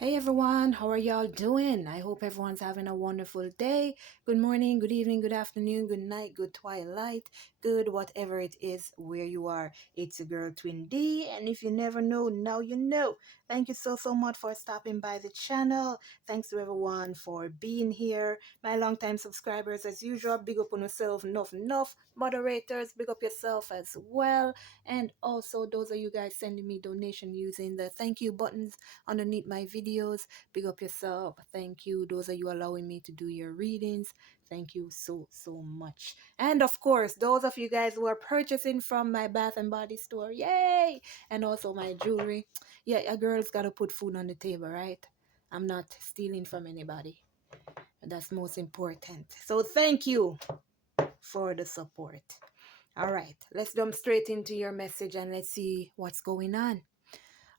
Hey everyone, how are y'all doing? I hope everyone's having a wonderful day. Good morning, good evening, good afternoon, good night, good twilight, good whatever it is where you are. It's your girl Twin D, and if you never know, now you know. Thank you so much for stopping by the channel. Thanks to everyone for being here. My longtime subscribers, as usual, big up on yourself, enough. Moderators, big up yourself as well. And also those of you guys sending me donation using the thank you buttons underneath my videos. Big up yourself. Thank you. Those are you allowing me to do your readings. Thank you so much. And of course, those of you guys who are purchasing from my Bath and Body store, yay! And also my jewelry. Yeah, a girl's got to put food on the table, right? I'm not stealing from anybody. That's most important. So thank you for the support. All right, let's jump straight into your message and let's see what's going on.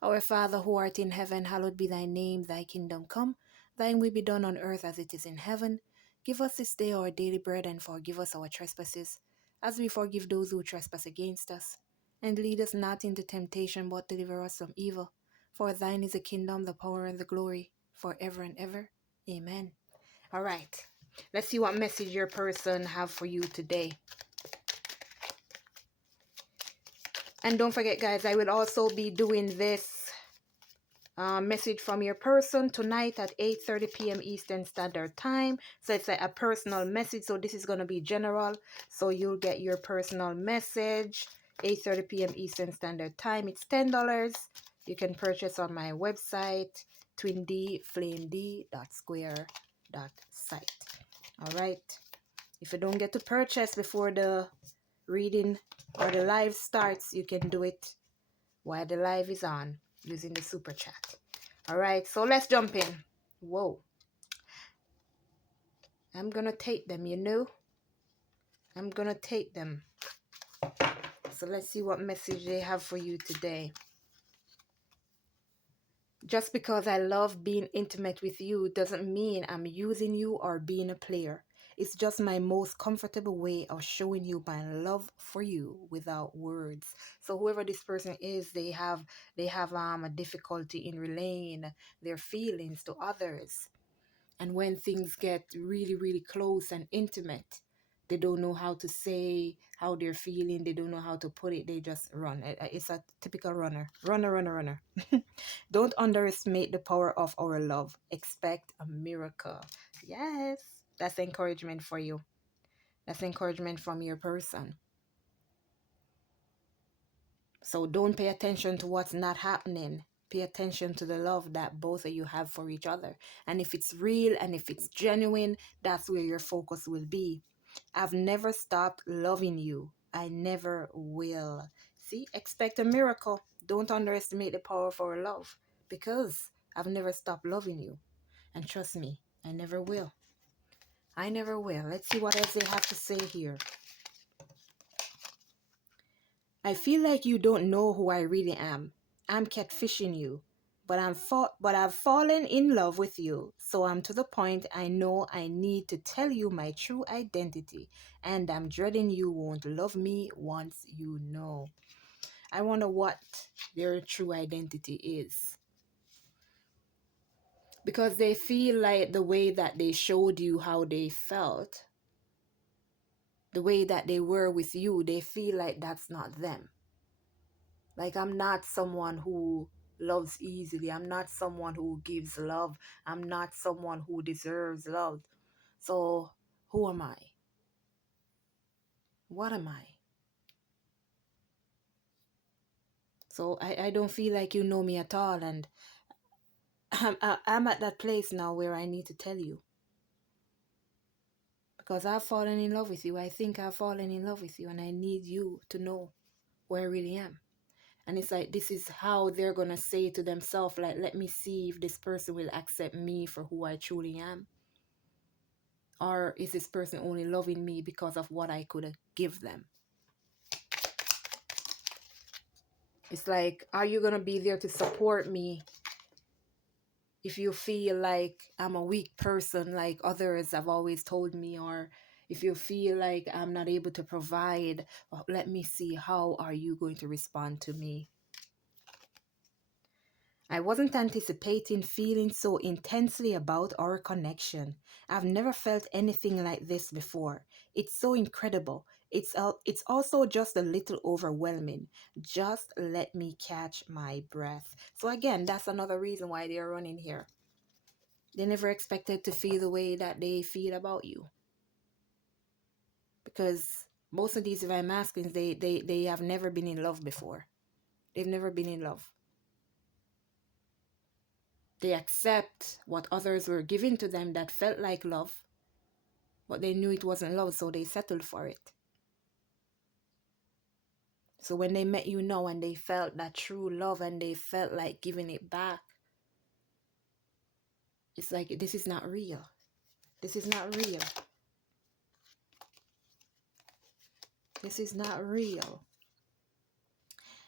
Our Father who art in heaven, hallowed be thy name, thy kingdom come, thine will be done on earth as it is in heaven. Give us this day our daily bread and forgive us our trespasses, as we forgive those who trespass against us. And lead us not into temptation, but deliver us from evil. For thine is the kingdom, the power, and the glory, forever and ever. Amen. All right, let's see what message your person have for you today. And don't forget, guys, I will also be doing this message from your person tonight at 8:30 p.m. Eastern Standard Time. So it's like a personal message. So this is going to be general. So you'll get your personal message 8:30 p.m. Eastern Standard Time. It's $10. You can purchase on my website twindflamed.square.site. All right. If you don't get to purchase before the reading or the live starts, you can do it while the live is on using the super chat. All right, so let's jump in. Whoa. I'm gonna take them, you know. I'm gonna take them. So let's see what message they have for you today. Just because I love being intimate with you doesn't mean I'm using you or being a player. It's just my most comfortable way of showing you my love for you without words. So whoever this person is, they have a difficulty in relaying their feelings to others. And when things get really close and intimate, they don't know how to say how they're feeling. They don't know how to put it. They just run. It's a typical runner. Don't underestimate the power of our love. Expect a miracle. Yes, that's encouragement for you. That's encouragement from your person. So don't pay attention to what's not happening. Pay attention to the love that both of you have for each other. And if it's real and if it's genuine, that's where your focus will be. I've never stopped loving you. I never will. See, expect a miracle. Don't underestimate the power of our love, because I've never stopped loving you. And trust me, I never will. I never will. Let's see what else they have to say here. I feel like you don't know who I really am. I'm catfishing you, but I've fallen in love with you. So I'm to the point I know I need to tell you my true identity, and I'm dreading you won't love me once you know. I wonder what their true identity is. Because they feel like the way that they showed you how they felt, the way that they were with you, they feel like that's not them. Like, I'm not someone who loves easily. I'm not someone who gives love. I'm not someone who deserves love. So, who am I? What am I? So, I don't feel like you know me at all. And I'm at that place now where I need to tell you. Because I've fallen in love with you. I think I've fallen in love with you. And I need you to know where I really am. And it's like, this is how they're going to say to themselves, like, let me see if this person will accept me for who I truly am. Or is this person only loving me because of what I could give them? It's like, are you going to be there to support me if you feel like I'm a weak person like others have always told me? Or if you feel like I'm not able to provide, well, let me see, how are you going to respond to me? I wasn't anticipating feeling so intensely about our connection. I've never felt anything like this before. It's so incredible. It's also just a little overwhelming. Just let me catch my breath. So again, that's another reason why they're running here. They never expected to feel the way that they feel about you. Because most of these divine masculines, they have never been in love before. They've never been in love. They accept what others were giving to them that felt like love, but they knew it wasn't love, so they settled for it. So when they met you now and they felt that true love and they felt like giving it back, it's like, this is not real. This is not real. This is not real.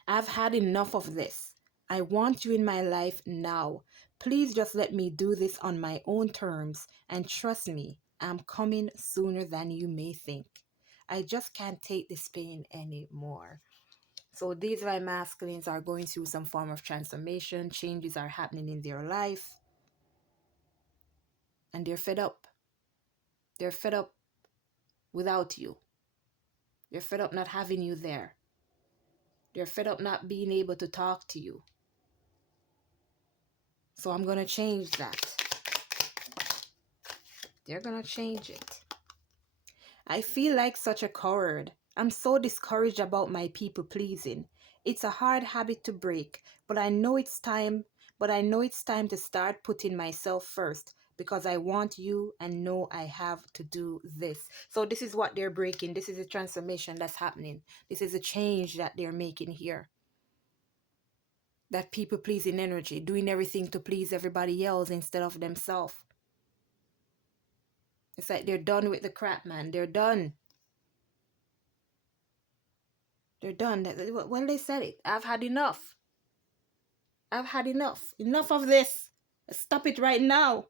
I've had enough of this. I want you in my life now. Please just let me do this on my own terms, and trust me, I'm coming sooner than you may think. I just can't take this pain anymore. So these divine masculines are going through some form of transformation. Changes are happening in their life. And they're fed up. They're fed up without you. They're fed up not having you there. They're fed up not being able to talk to you. So I'm going to change that. They're going to change it. I feel like such a coward. I'm so discouraged about my people pleasing. It's a hard habit to break, but I know it's time to start putting myself first because I want you and know I have to do this. So this is what they're breaking. This is a transformation that's happening. This is a change that they're making here. That people pleasing energy, doing everything to please everybody else instead of themselves. It's like they're done with the crap, man. They're done. They're done. When they said it, I've had enough. I've had enough. Enough of this. Stop it right now.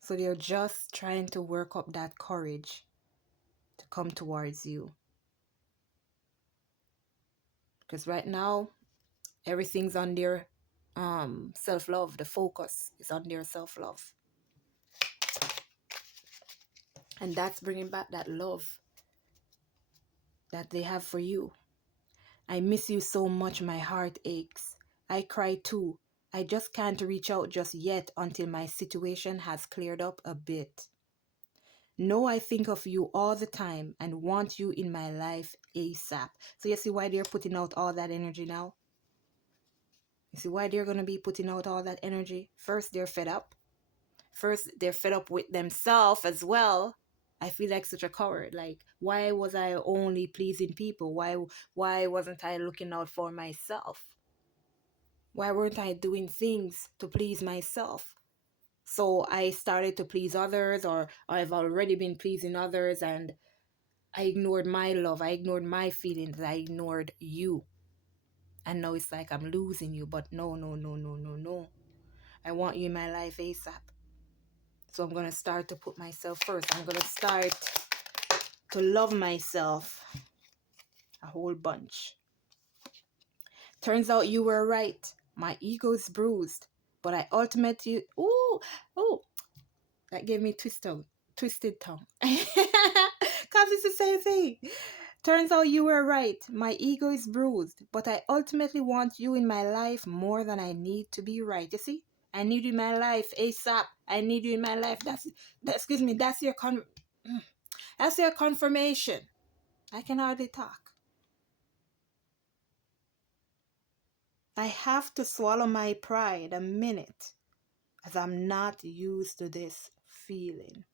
So they're just trying to work up that courage to come towards you. Because right now, everything's on their self-love. The focus is on their self-love. And that's bringing back that love that they have for you. I miss you so much, my heart aches. I cry too. I just can't reach out just yet until my situation has cleared up a bit. No, I think of you all the time and want you in my life ASAP. So you see why they're putting out all that energy now? You see why they're going to be putting out all that energy? First, they're fed up. First, they're fed up with themselves as well. I feel like such a coward. Like, why was I only pleasing people? Why wasn't I looking out for myself? Why weren't I doing things to please myself? So I started to please others, or I've already been pleasing others, and I ignored my love. I ignored my feelings. I ignored you. And now it's like I'm losing you. But no, no, no, no, no, no. I want you in my life ASAP. So I'm going to start to put myself first. I'm going to start to love myself a whole bunch. Turns out you were right. My ego is bruised. But I ultimately... Oh, that gave me twisted tongue. Because it's the same thing. Turns out you were right. My ego is bruised, but I ultimately want you in my life more than I need to be right. You see? I need you in my life ASAP. I need you in my life. That's your confirmation. I can hardly talk. I have to swallow my pride a minute, as I'm not used to this feeling.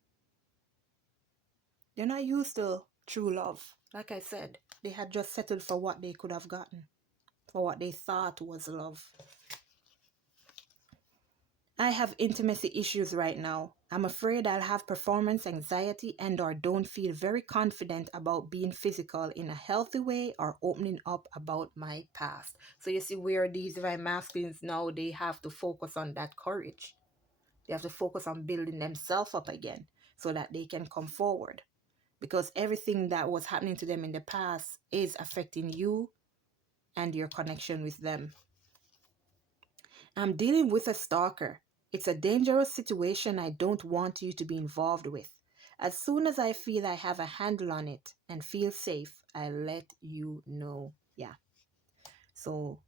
They're not used to true love. Like I said, they had just settled for what they could have gotten, for what they thought was love. I have intimacy issues right now. I'm afraid I'll have performance anxiety and or don't feel very confident about being physical in a healthy way or opening up about my past. So you see where these divine masculines now, they have to focus on that courage. They have to focus on building themselves up again so that they can come forward. Because everything that was happening to them in the past is affecting you and your connection with them. I'm dealing with a stalker. It's a dangerous situation I don't want you to be involved with. As soon as I feel I have a handle on it and feel safe, I'll let you know. Yeah. So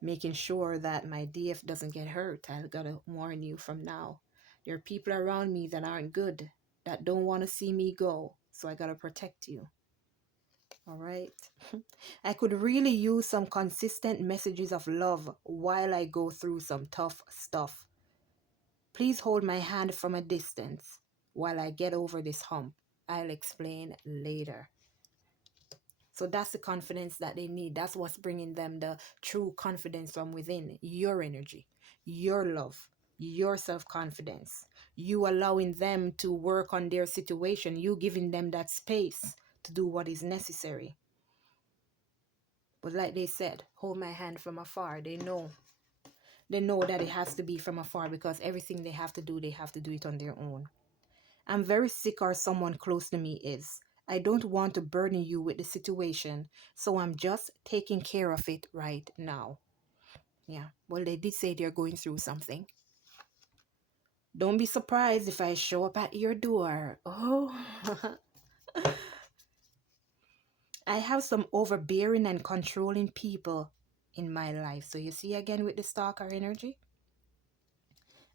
making sure that my DF doesn't get hurt. I gotta warn you from now. There are people around me that aren't good, that don't want to see me go. So I gotta protect you. All right. I could really use some consistent messages of love while I go through some tough stuff. Please hold my hand from a distance while I get over this hump. I'll explain later. So that's the confidence that they need. That's what's bringing them the true confidence from within. Your energy, your love, your self-confidence. You allowing them to work on their situation. You giving them that space to do what is necessary. But like they said, hold my hand from afar. They know. They know that it has to be from afar because everything they have to do it on their own. I'm very sick or someone close to me is. I don't want to burden you with the situation, so I'm just taking care of it right now. Yeah, well, they did say they're going through something. Don't be surprised if I show up at your door. Oh, I have some overbearing and controlling people in my life. So you see again with the stalker energy?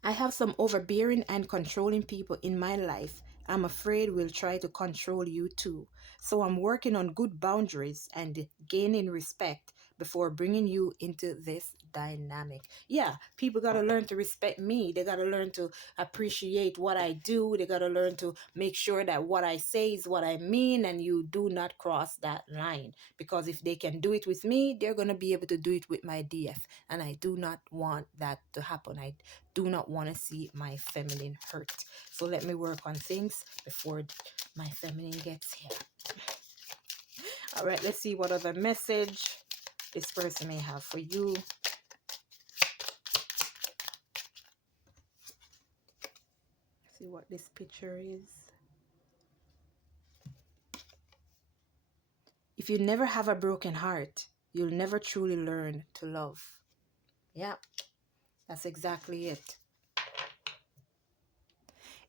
I have some overbearing and controlling people in my life. I'm afraid will try to control you too. So I'm working on good boundaries and gaining respect before bringing you into this dynamic. Yeah, people got to learn to respect me. They got to learn to appreciate what I do. They got to learn to make sure that what I say is what I mean and you do not cross that line. Because if they can do it with me, they're going to be able to do it with my DF. And I do not want that to happen. I do not want to see my feminine hurt. So let me work on things before my feminine gets here. All right, let's see what other message this person may have for you. See what this picture is. If you never have a broken heart, you'll never truly learn to love. Yeah, that's exactly it.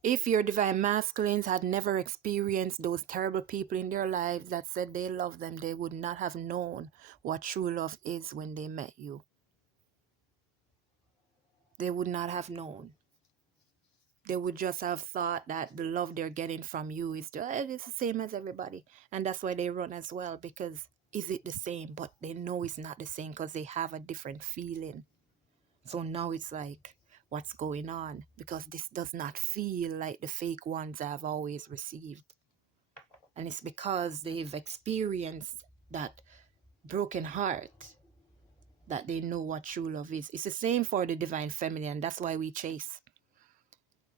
If your divine masculines had never experienced those terrible people in their lives that said they love them, they would not have known what true love is when they met you. They would not have known. They would just have thought that the love they're getting from you is it's the same as everybody. And that's why they run as well, because is it the same? But they know it's not the same because they have a different feeling. So now it's like, what's going on? Because this does not feel like the fake ones I've always received. And it's because they've experienced that broken heart that they know what true love is. It's the same for the divine feminine. That's why we chase.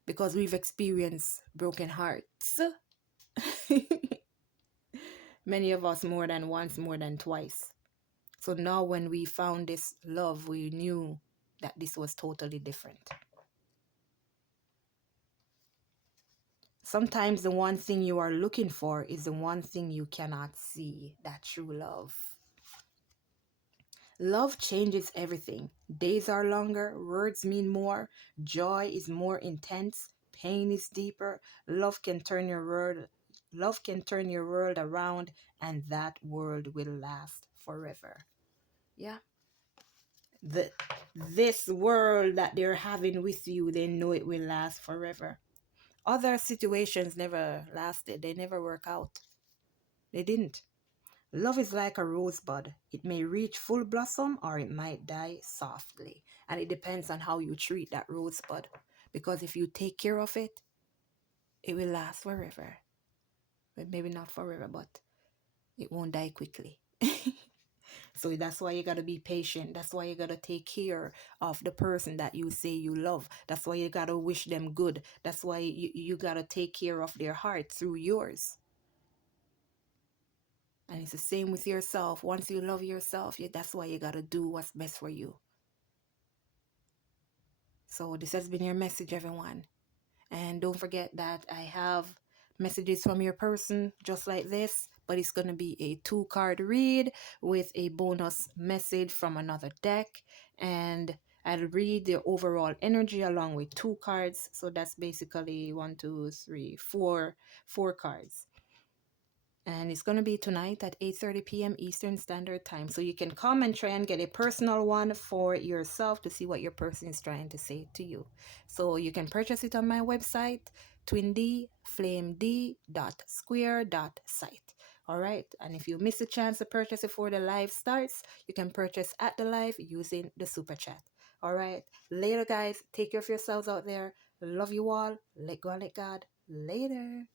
Because we've experienced broken hearts. Many of us more than once, more than twice. So now when we found this love, we knew that this was totally different. Sometimes the one thing you are looking for is the one thing you cannot see, that true love. Love changes everything. Days are longer, words mean more, joy is more intense, pain is deeper. Love can turn your world around, and that world will last forever. Yeah. This world that they're having with you, they know it will last forever. Other situations never lasted. They never work out. They didn't. Love is like a rosebud. It may reach full blossom or it might die softly. And it depends on how you treat that rosebud. Because if you take care of it, it will last forever. But maybe not forever, but it won't die quickly. So that's why you got to be patient. That's why you got to take care of the person that you say you love. That's why you got to wish them good. That's why you got to take care of their heart through yours. And it's the same with yourself. Once you love yourself, that's why you got to do what's best for you. So this has been your message, everyone. And don't forget that I have messages from your person just like this. but it's going to be a 2 card read with a bonus message from another deck. And I'll read the overall energy along with 2 cards. So that's basically one, two, three, four cards. And it's going to be tonight at 8:30 p.m. Eastern Standard Time. So you can come and try and get a personal one for yourself to see what your person is trying to say to you. So you can purchase it on my website, twindflamed.square.site. All right. And if you miss a chance to purchase it before the live starts, you can purchase at the live using the super chat. All right. Later, guys. Take care of yourselves out there. Love you all. Let go and let God. Later.